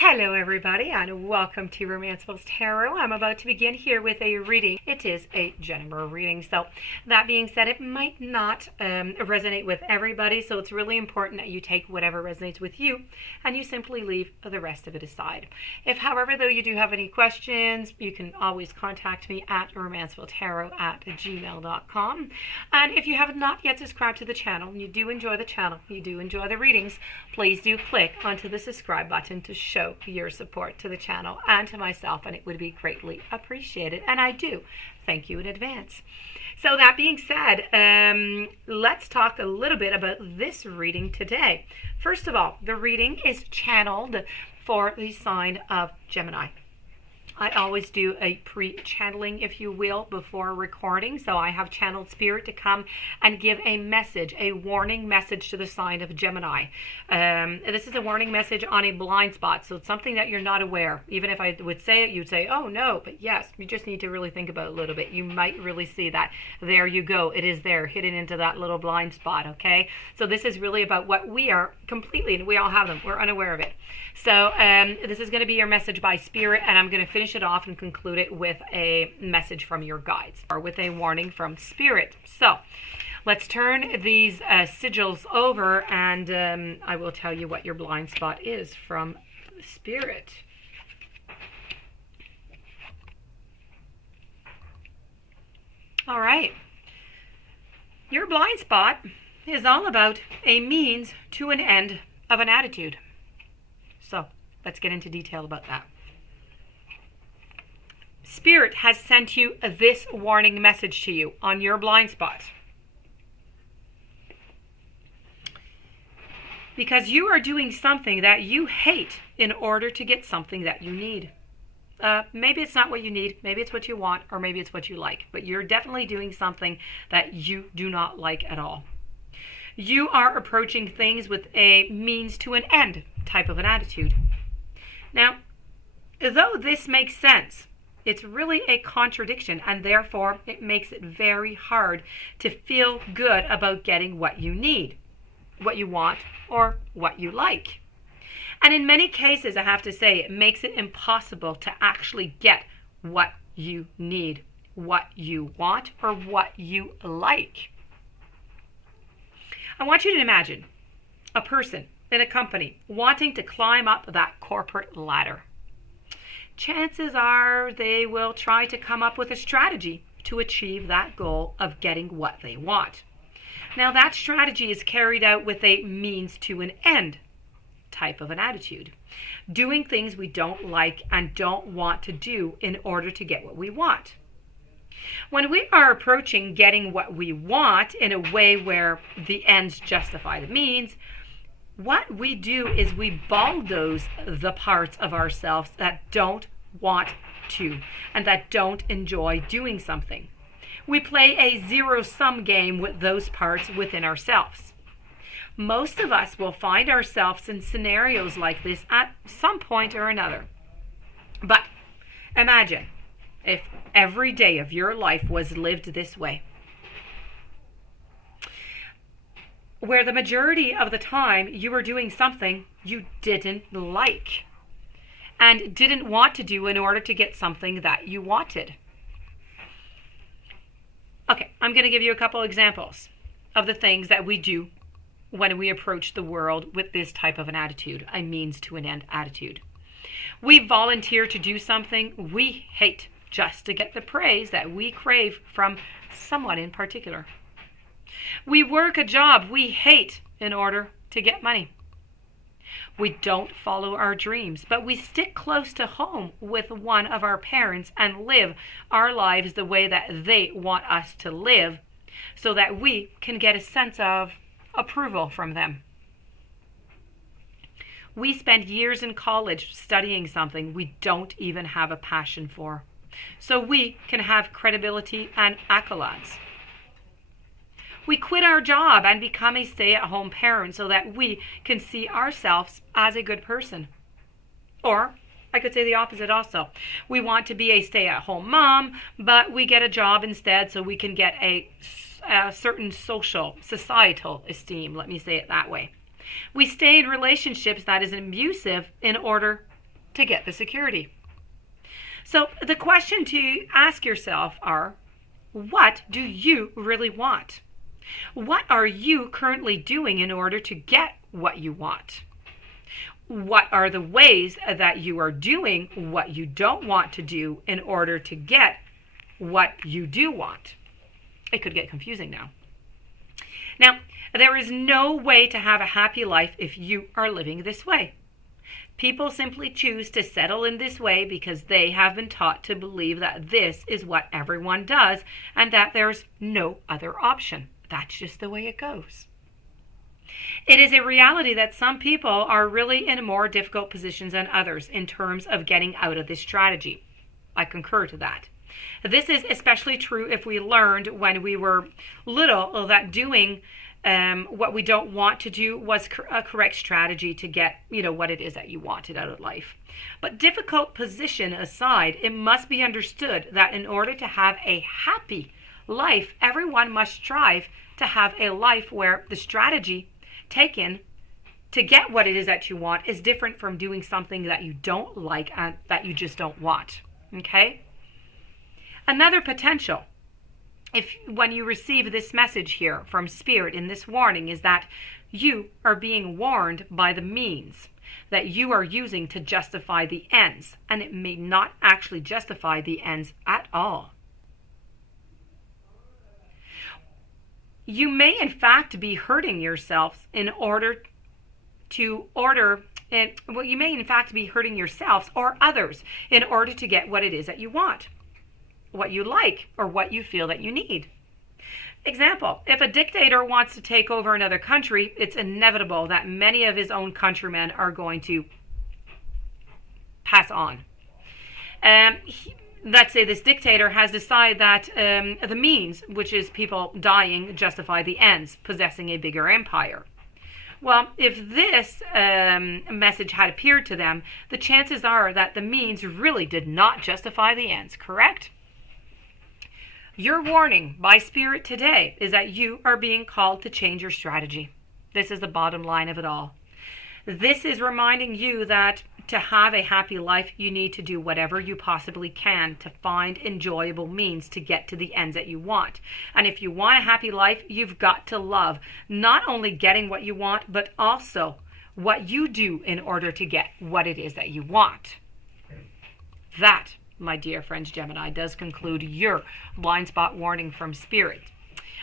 Hello everybody and welcome to Romanceful's Tarot. I'm about to begin here with a reading. It is a general reading, so that being said, it might not resonate with everybody, so it's really important that you take whatever resonates with you and you simply leave the rest of it aside. If however though you do have any questions, you can always contact me at romancefultarot@gmail.com. And if you have not yet subscribed to the channel, you do enjoy the channel, you do enjoy the readings, please do click onto the subscribe button to show your support to the channel and to myself, and it would be greatly appreciated, and I do thank you in advance. So that being said, let's talk a little bit about this reading today. First of all, the reading is channeled for the sign of Gemini. I always do a pre-channeling, if you will, before recording. So I have channeled spirit to come and give a message, a warning message to the sign of Gemini. This is a warning message on a blind spot. So it's something that you're not aware. Even if I would say it, you'd say, oh no, but yes, you just need to really think about it a little bit. You might really see that. There you go. It is there, hidden into that little blind spot, okay? So this is really about what we are completely, and we all have them. We're unaware of it. So this is going to be your message by spirit, and I'm going to finish it off and conclude it with a message from your guides or with a warning from spirit. So let's turn these sigils over, and I will tell you what your blind spot is from spirit. All right. Your blind spot is all about a means to an end of an attitude. So let's get into detail about that. Spirit has sent you this warning message to you on your blind spot. Because you are doing something that you hate in order to get something that you need. Maybe it's not what you need, maybe it's what you want, or maybe it's what you like. But you're definitely doing something that you do not like at all. You are approaching things with a means to an end type of an attitude. Now, though this makes sense, it's really a contradiction, and therefore it makes it very hard to feel good about getting what you need, what you want, or what you like. And in many cases, I have to say, it makes it impossible to actually get what you need, what you want, or what you like. I want you to imagine a person in a company wanting to climb up that corporate ladder. Chances are they will try to come up with a strategy to achieve that goal of getting what they want. Now that strategy is carried out with a means to an end type of an attitude. Doing things we don't like and don't want to do in order to get what we want. When we are approaching getting what we want in a way where the ends justify the means, what we do is we bulldoze the parts of ourselves that don't want to and that don't enjoy doing something. We play a zero-sum game with those parts within ourselves. Most of us will find ourselves in scenarios like this at some point or another. But imagine if every day of your life was lived this way, where the majority of the time you were doing something you didn't like and didn't want to do in order to get something that you wanted. Okay, I'm going to give you a couple examples of the things that we do when we approach the world with this type of an attitude, a means to an end attitude. We volunteer to do something we hate just to get the praise that we crave from someone in particular. We work a job we hate in order to get money. We don't follow our dreams, but we stick close to home with one of our parents and live our lives the way that they want us to live so that we can get a sense of approval from them. We spend years in college studying something we don't even have a passion for, so we can have credibility and accolades. We quit our job and become a stay-at-home parent so that we can see ourselves as a good person. Or I could say the opposite also. We want to be a stay-at-home mom, but we get a job instead so we can get a certain societal esteem. Let me say it that way. We stay in relationships that is abusive in order to get the security. So the question to ask yourself are, what do you really want? What are you currently doing in order to get what you want? What are the ways that you are doing what you don't want to do in order to get what you do want? It could get confusing now. Now, there is no way to have a happy life if you are living this way. People simply choose to settle in this way because they have been taught to believe that this is what everyone does and that there's no other option. That's just the way it goes. It is a reality that some people are really in more difficult positions than others in terms of getting out of this strategy. I concur to that. This is especially true if we learned when we were little that doing what we don't want to do was a correct strategy to get, what it is that you wanted out of life. But difficult position aside, it must be understood that in order to have a happy life, everyone must strive to have a life where the strategy taken to get what it is that you want is different from doing something that you don't like and that you just don't want. Okay? Another potential, when you receive this message here from Spirit in this warning, is that you are being warned by the means that you are using to justify the ends, and it may not actually justify the ends at all. You may in fact be hurting yourselves you may in fact be hurting yourselves or others in order to get what it is that you want, what you like, or what you feel that you need. Example, if a dictator wants to take over another country, it's inevitable that many of his own countrymen are going to pass on. Let's say this dictator has decided that the means, which is people dying, justify the ends, possessing a bigger empire. Well, if this message had appeared to them, the chances are that the means really did not justify the ends, correct? Your warning by Spirit today is that you are being called to change your strategy. This is the bottom line of it all. This is reminding you that to have a happy life, you need to do whatever you possibly can to find enjoyable means to get to the ends that you want. And if you want a happy life, you've got to love not only getting what you want, but also what you do in order to get what it is that you want. That, my dear friends Gemini, does conclude your blind spot warning from Spirit.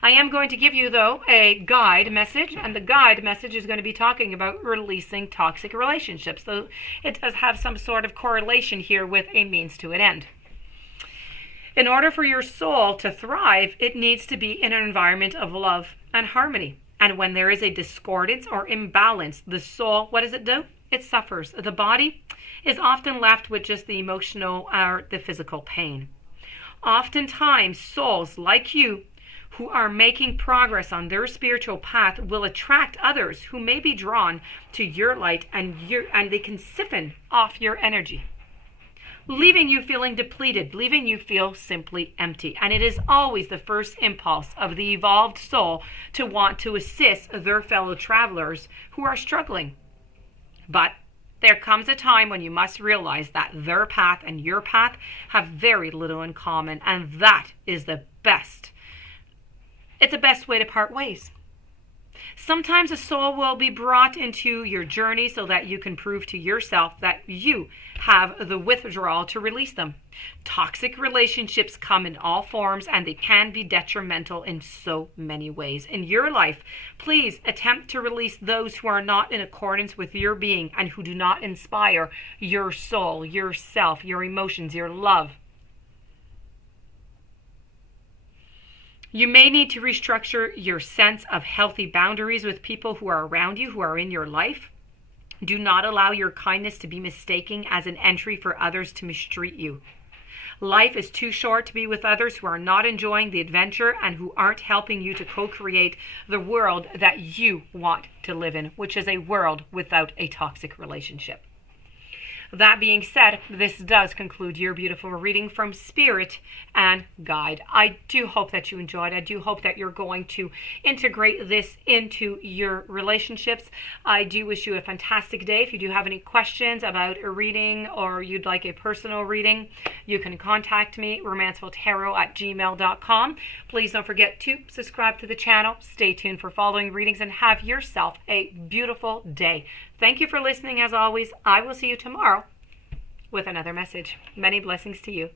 I am going to give you, though, a guide message, and the guide message is going to be talking about releasing toxic relationships. So it does have some sort of correlation here with a means to an end. In order for your soul to thrive, it needs to be in an environment of love and harmony. And when there is a discordance or imbalance, the soul, what does it do? It suffers. The body is often left with just the emotional or the physical pain. Oftentimes, souls like you who are making progress on their spiritual path will attract others who may be drawn to your light, and they can siphon off your energy, leaving you feeling depleted, leaving you feel simply empty. And it is always the first impulse of the evolved soul to want to assist their fellow travelers who are struggling. But there comes a time when you must realize that their path and your path have very little in common, and that is the best. It's the best way to part ways. Sometimes a soul will be brought into your journey so that you can prove to yourself that you have the withdrawal to release them. Toxic relationships come in all forms, and they can be detrimental in so many ways. In your life, please attempt to release those who are not in accordance with your being and who do not inspire your soul, yourself, your emotions, your love. You may need to restructure your sense of healthy boundaries with people who are around you, who are in your life. Do not allow your kindness to be mistaken as an entry for others to mistreat you. Life is too short to be with others who are not enjoying the adventure and who aren't helping you to co-create the world that you want to live in, which is a world without a toxic relationship. That being said, this does conclude your beautiful reading from Spirit and Guide. I do hope that you enjoyed. I do hope that you're going to integrate this into your relationships. I do wish you a fantastic day. If you do have any questions about a reading or you'd like a personal reading, you can contact me, romancefulltarot@gmail.com. Please don't forget to subscribe to the channel. Stay tuned for following readings and have yourself a beautiful day. Thank you for listening as always. I will see you tomorrow with another message. Many blessings to you.